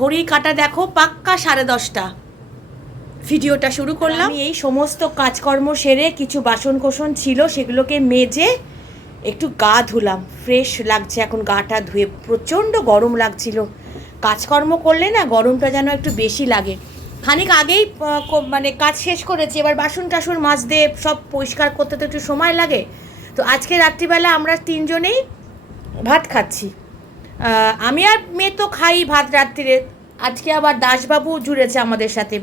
ঘড়ি কাটা দেখো পাক্কা 10:30। ভিডিওটা শুরু করলাম। আমি এই সমস্ত কাজকর্ম সেরে কিছু বাসন কোসন ছিল সেগুলোকে মেজে একটু গা ধুলাম। ফ্রেশ লাগছে এখন গাটা ধুয়ে, প্রচণ্ড গরম লাগছিল। কাজকর্ম করলে না গরমটা যেন একটু বেশি লাগে। খানিক আগেই মানে কাজ শেষ করেছি, এবার বাসন টাসন মাজতে সব পরিষ্কার করতে তো একটু সময় লাগে। তো আজকে রাত্রিবেলা আমরা 3 জনেই ভাত খাচ্ছি। আমি আর মেয়ে তো খাই ভাত রাত্রিরে, আজকে আবার দাসবাবু জুড়েছে আমাদের সাথে।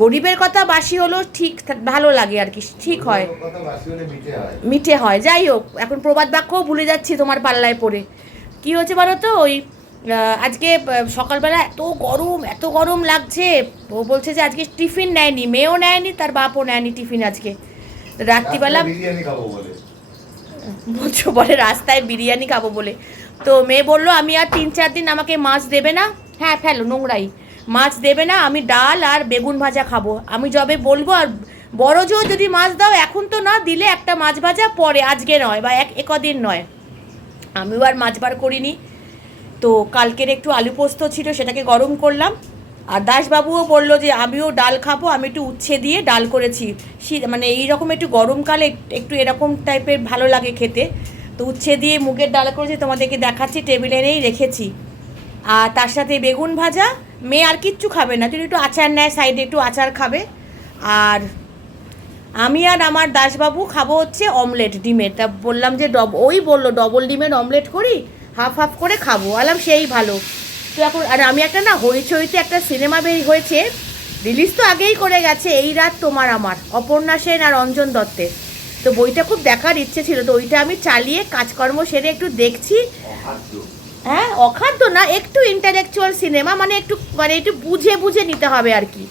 গরিবের কথা বাসি হলো ঠিক ভালো লাগে আর কি, ঠিক হয়, মিঠে হয়। যাই হোক, এখন প্রবাদ বাক্যও ভুলে যাচ্ছি তোমার পাল্লায় পড়ে। কী হচ্ছে বলো তো, ওই আজকে সকালবেলা এত গরম লাগছে। ও বলছে যে আজকে টিফিন নেয়নি, মেয়েও নেয়নি, তার বাপও নেয়নি টিফিন আজকে। রাত্রিবেলা বলছো বলে রাস্তায় বিরিয়ানি খাবো বলে। তো মেয়ে বললো আমি আর 3-4 দিন আমাকে মাছ দেবে না। হ্যাঁ ফেলো, নোংরাই, মাছ দেবে না, আমি ডাল আর বেগুন ভাজা খাবো। আমি যবে বলবো, আর বড় জোর যদি মাছ দাও এখন তো না, দিলে একটা মাছ ভাজা পরে, আজকে নয় বা একদিন নয়। আমিও আর মাছ বার করিনি। তো কালকের একটু আলু পোস্ত ছিল, সেটাকে গরম করলাম। আর দাসবাবুও বললো যে আমিও ডাল খাবো, আমি একটু উচ্ছে দিয়ে ডাল করেছি। মানে এইরকম একটু গরমকালে একটু এরকম টাইপের ভালো লাগে খেতে। তো উচ্ছে দিয়ে মুগের ডাল করেছি, তোমাদেরকে দেখাচ্ছি, টেবিলে এনেই রেখেছি। আর তার সাথে বেগুন ভাজা। মেয়ে আর কিচ্ছু খাবে না, যদি একটু আচার নেয় সাইডে একটু আচার খাবে। আর আমি আর আমার দাসবাবু খাবো হচ্ছে অমলেট ডিমের। তা বললাম যে ওই বললো ডবল ডিমের অমলেট করি, হাফ হাফ করে খাবো। আলাম সেই ভালো। তো এখন আর আমি একটা না হইচইতে একটা সিনেমা হয়েছে, রিলিজ তো আগেই করে গেছে, এই রাত তোমার আমার, অপর্ণা সেন আর অঞ্জন দত্তের। তো বইটা খুব দেখার ইচ্ছে ছিল, তো ওইটা আমি চালিয়ে কাজকর্ম সেরে একটু দেখছি। হ্যাঁ, অখাদ্য না, একটু ইন্টালেকচুয়াল সিনেমা, মানে একটু বুঝে বুঝে নিতে হবে আর কি।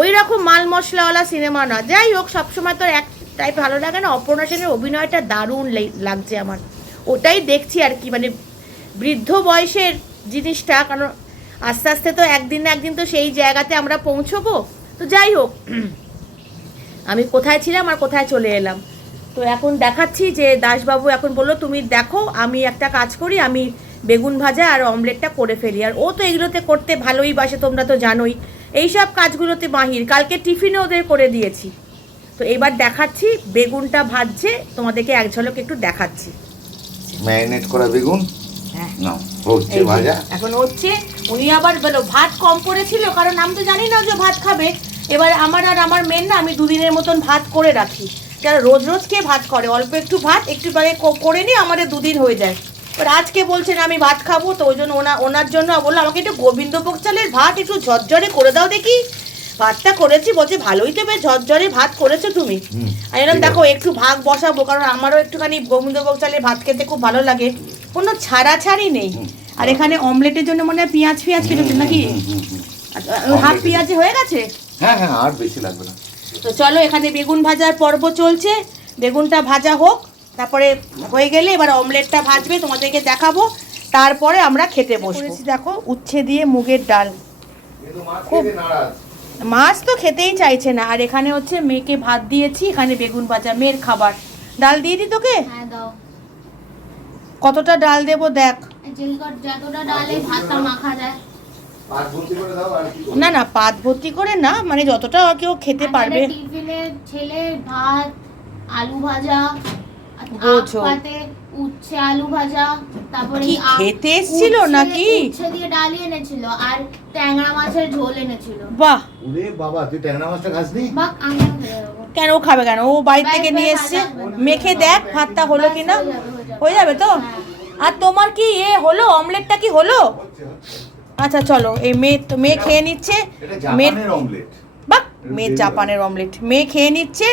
ওই রকম মাল মশলাওয়ালা সিনেমা না। যাই হোক, সবসময় তো এক টাইপ ভালো লাগে না। অপর্ণা সেনের অভিনয়টা দারুণ লাগছে আমার, ওটাই দেখছি আর কি। মানে বৃদ্ধ বয়সের জিনিসটা, কারণ আস্তে আস্তে তো একদিন না একদিন তো সেই জায়গাতে আমরা পৌঁছবো। তো যাই হোক, আমি কোথায় ছিলাম আর কোথায় চলে এলাম। তো এখন দেখাচ্ছি যে দাসবাবু এখন বললো তুমি দেখো, আমি একটা কাজ করি, আমি বেগুন ভাজা আর অমলেটটা করে ফেলি। আর ও তো এগুলোতে করতে ভালোই বাসে, তোমরা তো জানোই, এইসব কাজগুলোতে মাহির। কালকে টিফিনে ওদের করে দিয়েছি। তো এবার দেখাচ্ছি বেগুনটা ভাজছে, তোমাদেরকে এক ঝলক একটু দেখাচ্ছি। ম্যারিনেট করা বেগুন, হ্যাঁ না হচ্ছে ভাজা, এখন হচ্ছে। উনি আবার বলো ভাত কম করেছিল, কারণ আমি তো জানি না যে ভাত খাবে। এবার আমার আর আমার মেন না, আমি 2 দিনের মতন ভাত করে রাখি, যারা রোজ রোজ কে ভাত করে, অল্প একটু ভাত একটু করে নিই, আমাদের 2 দিন হয়ে যায়। এবার আজকে বলছেন আমি ভাত খাবো, তো ওই জন্য ওনার জন্য বললো আমাকে একটু গোবিন্দভোগ চালের ভাত একটু ঝরঝরে করে দাও দেখি। ভাতটা করেছি, বলছে ভালোই তো বেশ ঝরঝরে ভাত করেছো তুমি। আর এরকম দেখো একটু ভাগ বসাবো, কারণ আমারও একটুখানি গোবিন্দভোগ চালের ভাত খেতে খুব ভালো লাগে, কোনো ছাড়াছাড়ি নেই। আর এখানে অমলেটের জন্য মনে হয় পেঁয়াজ কেটেছে নাকি, হাফ পেঁয়াজে হয়ে গেছে। হ্যাঁ হ্যাঁ, আর বেশি লাগবে না। তো চলো, এখানে বেগুন ভাজার পর্ব চলছে, বেগুনটা ভাজা হোক, তারপরে হয়ে গেলে এবার অমলেটটা ভাজবে, তোমাদেরকে দেখাবো, তারপরে আমরা খেতে বসবো। দেখো উচ্ছে দিয়ে মুগের ডাল, খুব মাছ তো খেতেই চাইছে না। আর এখানে হচ্ছে মেয়েকে ভাত দিয়েছি, এখানে বেগুন ভাজা, মেয়ের খাবার। ডাল দিয়ে দিই তোকে? হ্যাঁ দাও। কতটা ডাল দেবো দেখ। যতটা ডালে ভাতটা মাখা যায়। না না, পাত ভর্তি করে না, মানে যতটা কেউ খেতে পারবে। টিফিনে ছেলে ভাত, আলু ভাজা, উচ্ছে আলু ভাজা, তারপরে কি খেতে এসেছিল নাকি? উচ্ছে দিয়ে ডালি এনেছিল আর ট্যাংরা মাছের ঝোল এনেছিল। বাহ, ওরে বাবা, তুই ট্যাংরা মাছটা খাসনি? বাহ, আমি খেয়ে নেবো। কেন খাবে কেন, ও বাড়ি থেকে নিয়ে এসছে। মেখে দেখ ভাতটা হলো কিনা। হয়ে যাবে তো? আর তোমার কি হলো, অমলেটটা কি হলো? আচ্ছা চলো, এই মেয়ে খেয়ে নিচ্ছে। জাপানের অমলেট, বাহ, মেয়ে জাপানের অমলেট মেয়ে খেয়ে নিচ্ছে।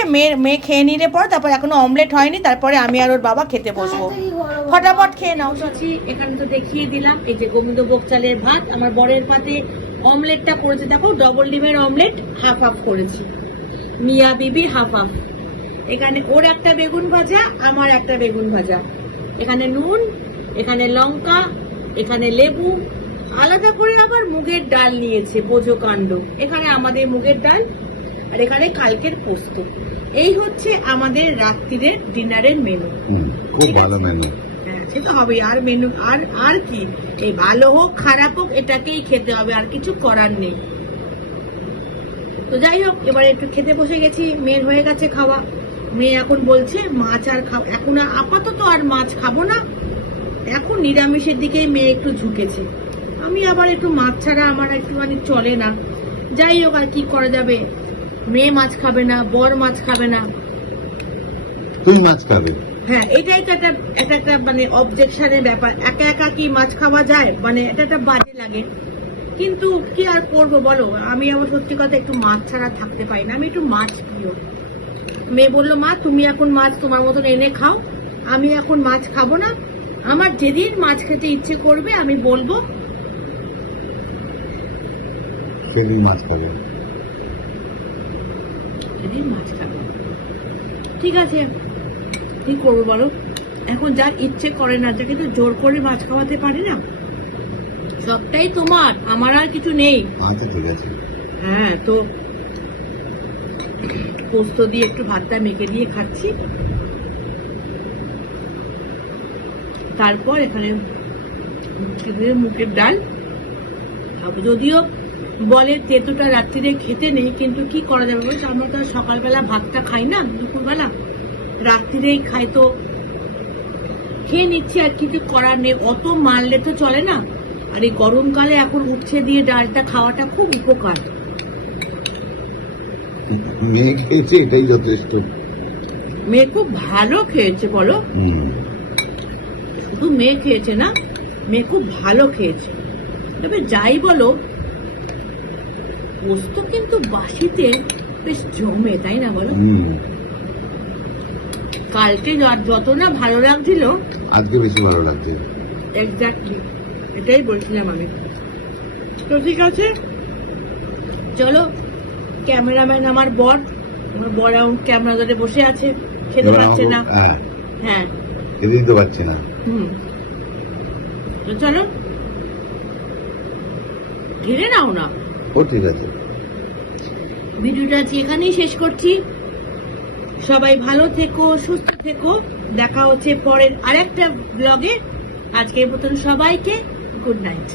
মেয়ে খেয়ে নিলে পর তারপর এখনো অমলেট হয়নি, তারপরে আমি আর ওর বাবা খেতে বসবো। ফটাফট খেয়ে নাও। এখানে তো দেখিয়ে দিলাম, এই যে গোবিন্দভোগ চালের ভাত, আমার বরের পাতে অমলেটটা করেছে, দেখো ডবল ডিমের অমলেট, হাফ হাফ করেছি, মিয়া বিবি হাফ হাফ। এখানে ওর একটা বেগুন ভাজা, আমার একটা বেগুন ভাজা, এখানে নুন, এখানে লঙ্কা, এখানে লেবু, আলাদা করে আবার মুগের ডাল নিয়েছে, বোঝো কাণ্ড। এখানে আমাদের মুগের ডাল, আর এখানে কালকের পোস্ত। এই হচ্ছে আমাদের রাত্রিরের ডিনারের মেনু। খুব ভালো মেনু। হ্যাঁ, সে তো হবে, আর মেনু আর কি, এই ভালো হোক খারাপ হোক এটাকেই খেতে হবে, আর কিছু করার নেই। তো যাই হোক, এবারে একটু খেতে বসে গেছি, মেয়ের হয়ে গেছে খাওয়া। মেয়ে এখন বলছে মাছ আর এখন আপাতত আর মাছ খাবো না, এখন নিরামিষের দিকে মেয়ে একটু ঝুঁকেছে। আমি আবার একটু মাছ ছাড়া আমার একটুখানি চলে না। যাই হোক, আর কি করা যাবে, মেয়ে মাছ খাবে না, বর মাছ খাবে না, তুই মাছ খাবে। হ্যাঁ, এটাই তো একটা মানে অবজেকশনের ব্যাপার। একা একা কি মাছ খাওয়া যায়, মানে এটা একটা বাজে লাগে। কিন্তু কি আর করবো বলো, আমি আবার সত্যি কথা একটু মাছ ছাড়া থাকতে পারি না, আমি একটু মাছ প্রিয়। মেয়ে বললো মা তুমি এখন মাছ তোমার মতন এনে খাও, আমি এখন মাছ খাবো না, আমার যেদিন মাছ খেতে ইচ্ছে করবে আমি বলবো সেদিন মাছ খাবে। সেদিন মাছ খাবো। ঠিক আছে, কি করবো বলো, এখন যার ইচ্ছে করে না, তাকে তো জোর করে মাছ খাওয়াতে পারি না। সবটাই তোমার, আমার আর কিছু নেই। আচ্ছা ঠিক আছে। হ্যাঁ, তো পোস্ত দিয়ে একটু ভাতটা মেখে দিয়ে খাচ্ছি। তারপর এখানে মুগের ডাল, যদিও বলে তেঁতুটা রাত্রিরে খেতে নেই, কিন্তু কি করা যাবে বলছি, আমরা তো সকালবেলা ভাতটা খাই না, দুপুরবেলা রাত্রিরেই খাই, তো খেয়ে নিচ্ছি, আর কিছু করার নেই। অত মারলে তো চলে না, আর এই গরমকালে এখন উচ্ছে দিয়ে ডালটা খাওয়াটা খুব উপকার। মেয়ে খেয়েছে এটাই যথেষ্ট। মেয়ে খুব ভালো খেয়েছে বলো, শুধু মেয়ে খেয়েছে না, মেয়ে খুব ভালো খেয়েছে। তবে যাই বলো, পোস্ত কিন্তু বাসিতে বেশ জমে, তাই না বলো? কালকে যত না ভালো লাগছিল, আজকে বেশি ভালো লাগছে। এক্স্যাক্টলি, এটাই বলছিলাম আমি। তো ঠিক আছে, চলো, ক্যামেরাম্যান আমার বর এখন ক্যামেরা ধরে বসে আছে, খেতে পাচ্ছে না। হ্যাঁ, খেতে দিতে পারছে না। তো চলো ঢেলে নাও না। ও ঠিক আছে, ভিডিওটা আজকে এখানেই শেষ করছি। সবাই ভালো থেকো, সুস্থ থেকো, দেখা হচ্ছে পরের আরেকটা ব্লগে। আজকের মতন সবাইকে গুড নাইট।